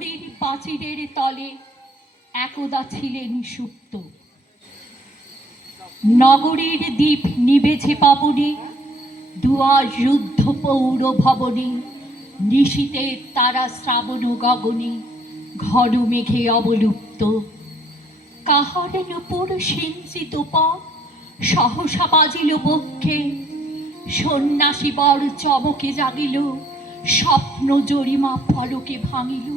পুরীর প্রাচীরের তলে একদা ছিলেন সুপ্ত। নগরীর দ্বীপ নিভেছে পাবনে, দুয়ার রুদ্ধ পৌর ভবনে, নিশীতে তারা শ্রাবণ গগনে, ঘন মেঘে অবলুপ্ত। কাহার নূপুর সিঞ্চিত পথ সহসা বাজিল বক্ষে, সন্ন্যাসী বর চমকে জাগিল, স্বপ্ন জরিমা ফলকে ভাঙিল,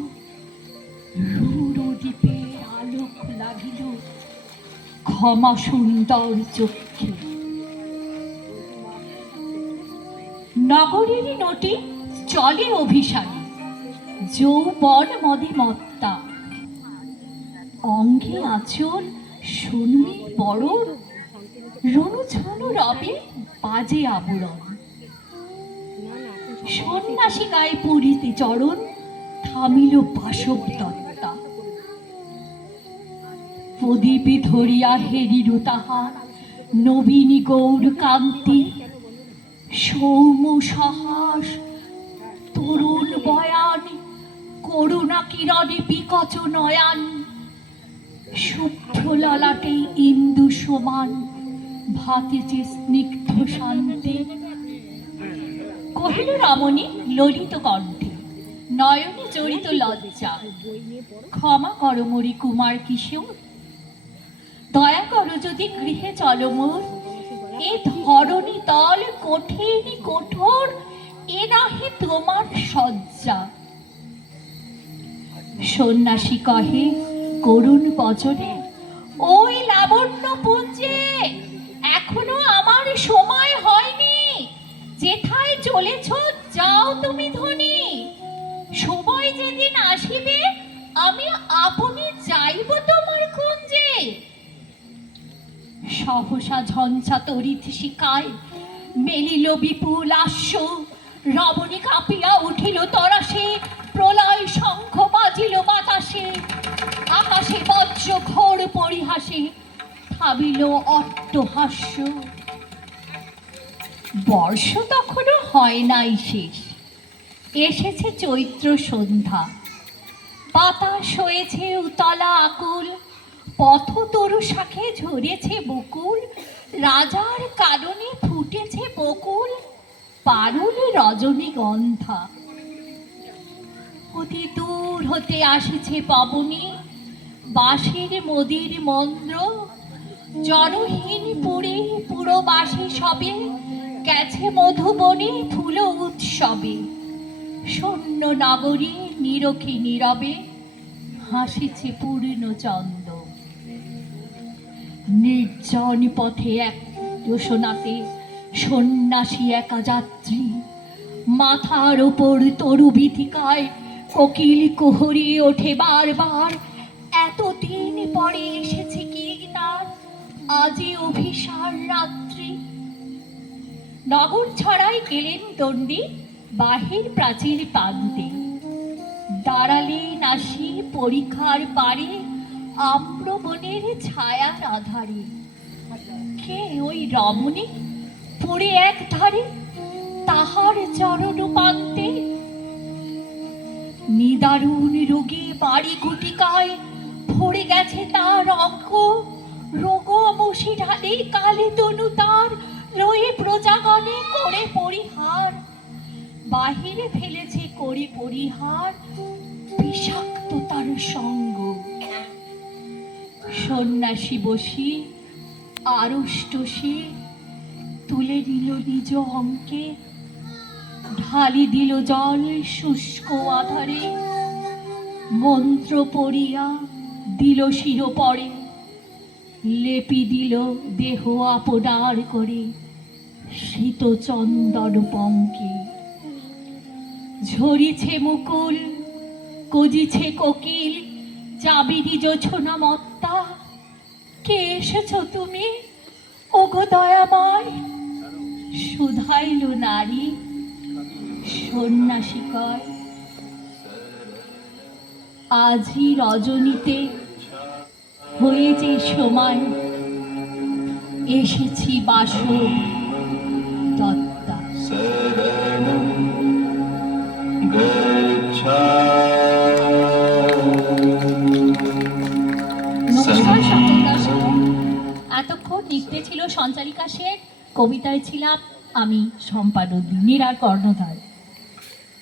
রূঢ় দ্বীপের আলোক লাগিল ক্ষমা সুন্দর চক্ষে। নগরীর নটি চলে অভিসারী, যৌবন মদে মত্তা, অঙ্গে আঁচল শুনবি বরণ, রণু ঝনু রবে বাজে আবরণ। সন্ন্যাসী গায়ে পুরিতে চরণ, থামিল বাসব দত্তা। প্রদীপে ধরিয়া হেরিল তাহার নবীনী গৌর কান্তি, সৌম্য সাহস তরুণ বয়ান, করুণা কিরণে বিকচ নয়ান, শুভ্র ললাটে ইন্দু সমান, ভাতিছে স্নিগ্ধ শান্তি। কহিল রমণী ললিত কণ্ঠে, নয়নে জড়িত লজ্জা, ক্ষমা কর মরি কুমার কিশোর, দয়া করো যদি গৃহে চলো মোর, এ ধরণী তল কঠিন কঠোর, এ নাহি তোমার সজ্জা। সন্ন্যাসী কহে করুণ বচনে, ওই লাবণ্য পুঞ্জে এখনো আমার সময় হয়নি, যেথায় চলেছ যাও তুমি ধনী, সময় যেদিন আসিবে আমি আপনি যাইব তোমার কুঞ্জে। সহসা ঝঞ্ঝা তরিত শিকায় মেলিল বিপুল আশ্ব, রমণী কাঁপিয়া উঠিল তরাসে, প্রলয় শঙ্খ বাজিল বাতাসে, আকাশে বজ্র ঘোর পরিহাসে, থামিল অট্টহাস্য। বর্ষ তখনও হয় নাই শেষ, এসেছে চৈত্র সন্ধ্যা, বাতাস হয়েছে উতলা আকুল, পথ তরু শাখে ঝরেছে বকুল, রাজার কাননে ফুটেছে বকুল, পারুল রজনীগন্ধা। অতি দূর হতে আসিছে পবনে, বাঁশির মদির মন্দ্র, জনহীন পুরী পুরবাসী সবে, গেছে মধুবনে ফুল উৎসবে। শূন্য নগরী নিরখে নীরবে, হাসিছে পূর্ণচন্দ্র। নির্জন পথে এক রোশনাতে সন্ন্যাসী একা যাত্রী, মাথার ওপর তরু ভীতিকায় কোকিল কুহরিয়ে ওঠে বারবার, এতদিন পরে এসেছে কি তার আজি অভিসার রাত্রি। নগর ছড়ায় গেলেন দণ্ডী বাহির প্রাচীর প্রান্তে, দাঁড়ালেন আসি পরীক্ষার পারে আম্রবনের ছায়ার আধারে। কে ওই রমণী পড়ে এক ধারে তাহার চরণ পান্তে, নিদারুণ রোগে বাড়ি গুটিকায় ভরে গেছে তার অঙ্গ, রোগ মশি ঢালে কালে তনু তার, লয়ে প্রজাগণে করে পরিহার, বাহিরে ফেলেছে করে পরিহার বিষাক্ত তার সঙ্গ। সন্ন্যাসী বসি আড়ষ্ট সে তুলে নিল নিজ অঙ্কে, ঢালি দিল জল শুষ্ক আধারে, মন্ত্র পড়িয়া দিল শিরোপরে, লেপি দিল দেহ আপনার করে শীত চন্দন পঙ্কে। ঝরিছে মুকুল কজিছে কোকিল, যাবিনি জোছনা মত্তা, কে এসেছ তুমি ওগো দয়াময়, শুধাইল নারী। সন্ন্যাসী কয় আজি রজনীতে হয়েছে সময়, এসেছি বাসব দত্তা। শরণং গচ্ছামি। এতক্ষণ লিখতে ছিল সঞ্চারিকা শেঠ, কবিতায় ছিলাম আমি সম্পাদক নীরার কর্ণধার।